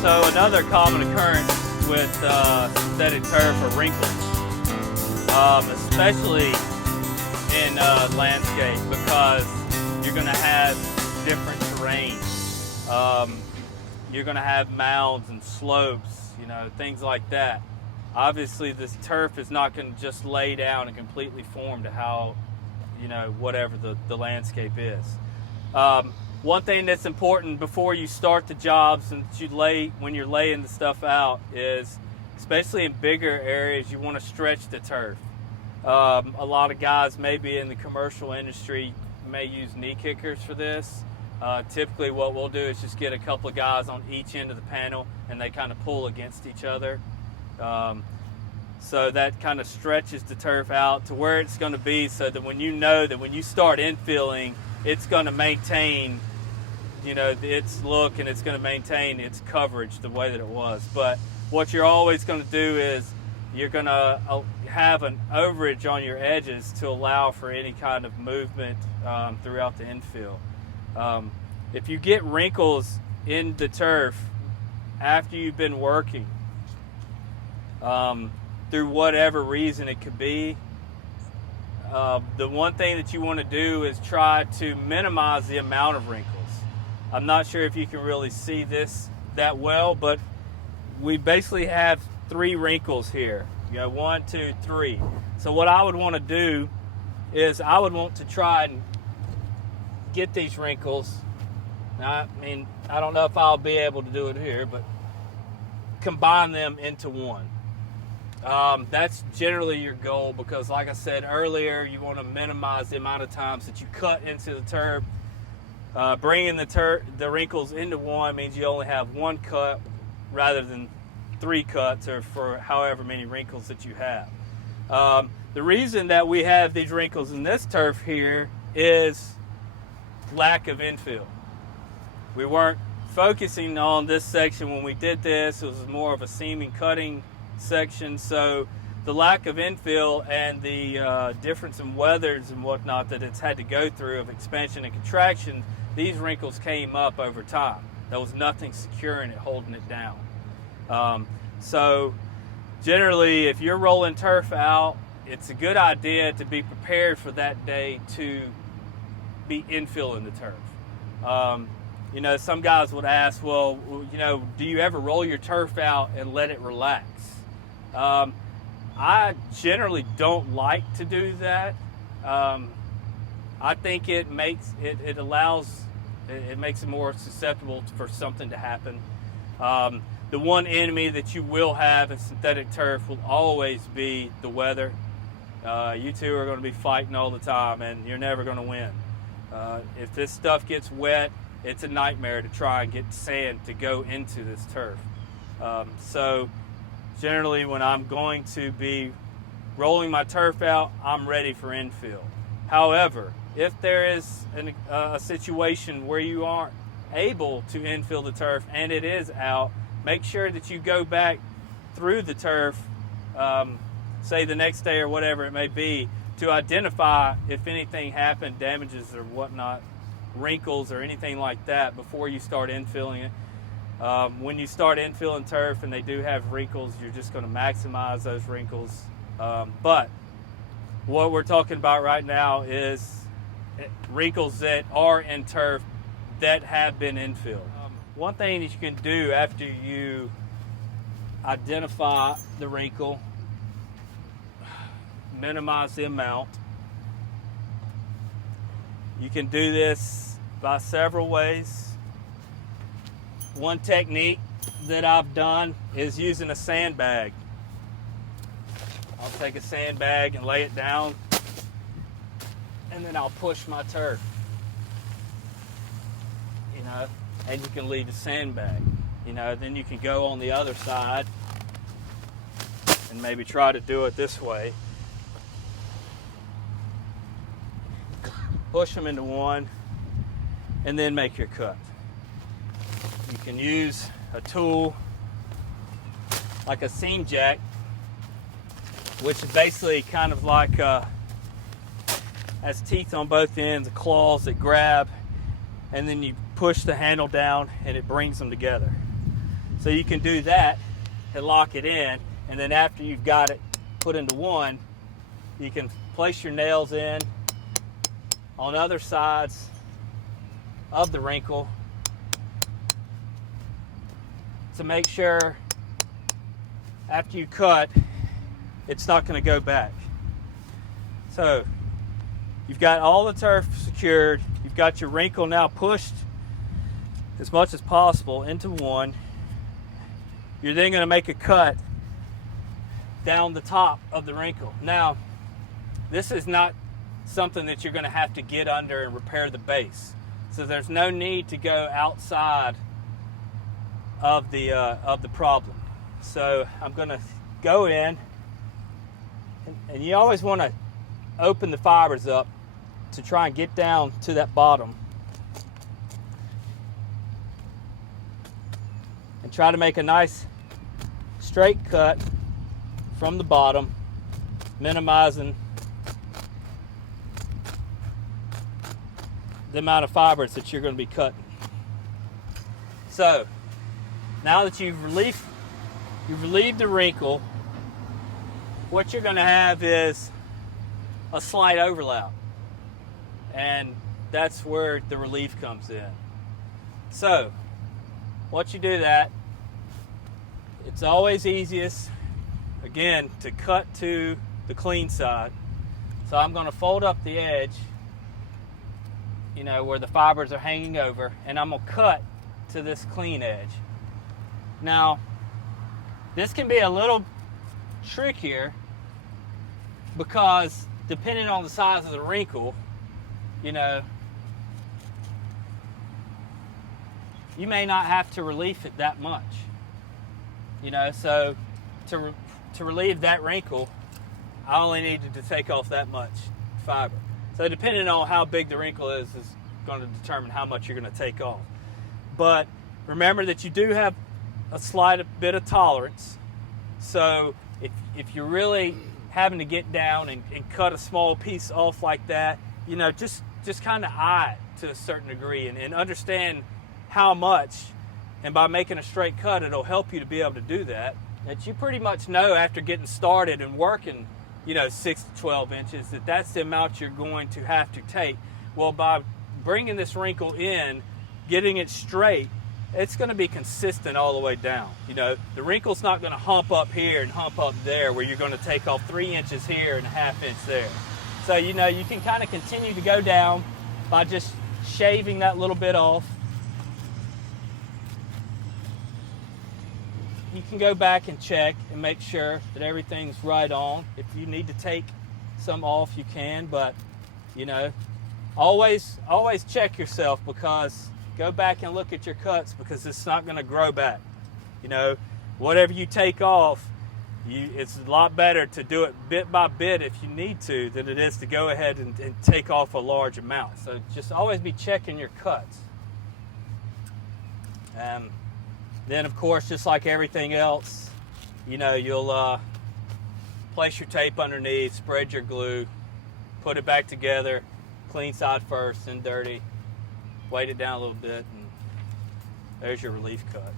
So another common occurrence with synthetic turf are wrinkles, especially in landscape, because you're going to have different terrain. You're going to have mounds and slopes, you know, things like that. Obviously, this turf is not going to just lay down and completely form to how, you know, whatever the landscape is. One thing that's important before you start the jobs and when you're laying the stuff out is, especially in bigger areas, you want to stretch the turf. A lot of guys maybe in the commercial industry may use knee kickers for this. Typically what we'll do is just get a couple of guys on each end of the panel and they kind of pull against each other. So that kind of stretches the turf out to where it's going to be, so that when you know that when you start infilling, it's going to maintain, you know, its look, and it's going to maintain its coverage the way that it was. But what you're always going to do is you're going to have an overage on your edges to allow for any kind of movement throughout the infill. If you get wrinkles in the turf after you've been working, through whatever reason it could be, the one thing that you want to do is try to minimize the amount of wrinkles. I'm not sure if you can really see this that well, but we basically have 3 wrinkles here. You know, 1, 2, 3. So what I would want to do is I would want to try and get these wrinkles. Now, I mean, I don't know if I'll be able to do it here, but combine them into one. That's generally your goal, because like I said earlier, you want to minimize the amount of times that you cut into the turf. Bringing the wrinkles into one means you only have 1 cut rather than 3 cuts, or for however many wrinkles that you have. The reason that we have these wrinkles in this turf here is lack of infill. We weren't focusing on this section when we did this. It was more of a seaming cutting section, so the lack of infill and the difference in weathers and whatnot that it's had to go through of expansion and contraction, these wrinkles came up over time. There was nothing securing it, holding it down. So generally, if you're rolling turf out, it's a good idea to be prepared for that day to be infilling the turf. You know, some guys would ask, well, you know, do you ever roll your turf out and let it relax? I generally don't like to do that. I think it makes it makes it more susceptible for something to happen. The one enemy that you will have in synthetic turf will always be the weather. You two are going to be fighting all the time, and you're never going to win. If this stuff gets wet, it's a nightmare to try and get sand to go into this turf. So generally, when I'm going to be rolling my turf out, I'm ready for infill. However, if there is a situation where you aren't able to infill the turf and it is out, make sure that you go back through the turf, say the next day or whatever it may be, to identify if anything happened, damages or whatnot, wrinkles or anything like that, before you start infilling it. When you start infilling turf and they do have wrinkles, you're just going to maximize those wrinkles. But what we're talking about right now is wrinkles that are in turf that have been infilled. One thing that you can do after you identify the wrinkle, minimize the amount. You can do this by several ways. One technique that I've done is using a sandbag. I'll take a sandbag and lay it down, and then I'll push my turf, you know, and you can leave the sandbag, you know. Then you can go on the other side and maybe try to do it this way. Push them into one, and then make your cut. You can use a tool like a seam jack, which is basically kind of like has teeth on both ends, claws that grab, and then you push the handle down and it brings them together. So So you can do that and lock it in, and then after you've got it put into one, you can place your nails in on other sides of the wrinkle to make sure after you cut, it's not going to go back. So you've got all the turf secured. You've got your wrinkle now pushed as much as possible into one. You're then going to make a cut down the top of the wrinkle. Now, this is not something that you're going to have to get under and repair the base. So there's no need to go outside of the problem. So I'm going to go in, and you always want to open the fibers up to try and get down to that bottom and try to make a nice straight cut from the bottom, minimizing the amount of fibers that you're going to be cutting. So now that you've relieved the wrinkle, what you're going to have is a slight overlap, and that's where the relief comes in. So once you do that, it's always easiest, again, to cut to the clean side. So I'm going to fold up the edge, you know, where the fibers are hanging over, and I'm going to cut to this clean edge. Now, this can be a little trickier because depending on the size of the wrinkle, you know, you may not have to relieve it that much. You know, so to relieve that wrinkle, I only needed to take off that much fiber. So depending on how big the wrinkle is going to determine how much you're going to take off. But remember that you do have a slight bit of tolerance. So if you're really having to get down and cut a small piece off like that, you know, just kind of eye it to a certain degree and understand how much. And by making a straight cut, it'll help you to be able to do that. That you pretty much know after getting started and working, you know, 6 to 12 inches, that's the amount you're going to have to take. Well, by bringing this wrinkle in, getting it straight, it's going to be consistent all the way down. You know, the wrinkle's not going to hump up here and hump up there where you're going to take off 3 inches here and a half inch there. So, you know, you can kind of continue to go down by just shaving that little bit off. You can go back and check and make sure that everything's right on. If you need to take some off, you can, but, you know, always check yourself, because go back and look at your cuts, because it's not going to grow back. You know, whatever you take off, it's a lot better to do it bit by bit if you need to than it is to go ahead and take off a large amount. So just always be checking your cuts. Then, of course, just like everything else, you know, you'll place your tape underneath, spread your glue, put it back together, clean side first, then dirty, weight it down a little bit, and there's your relief cut.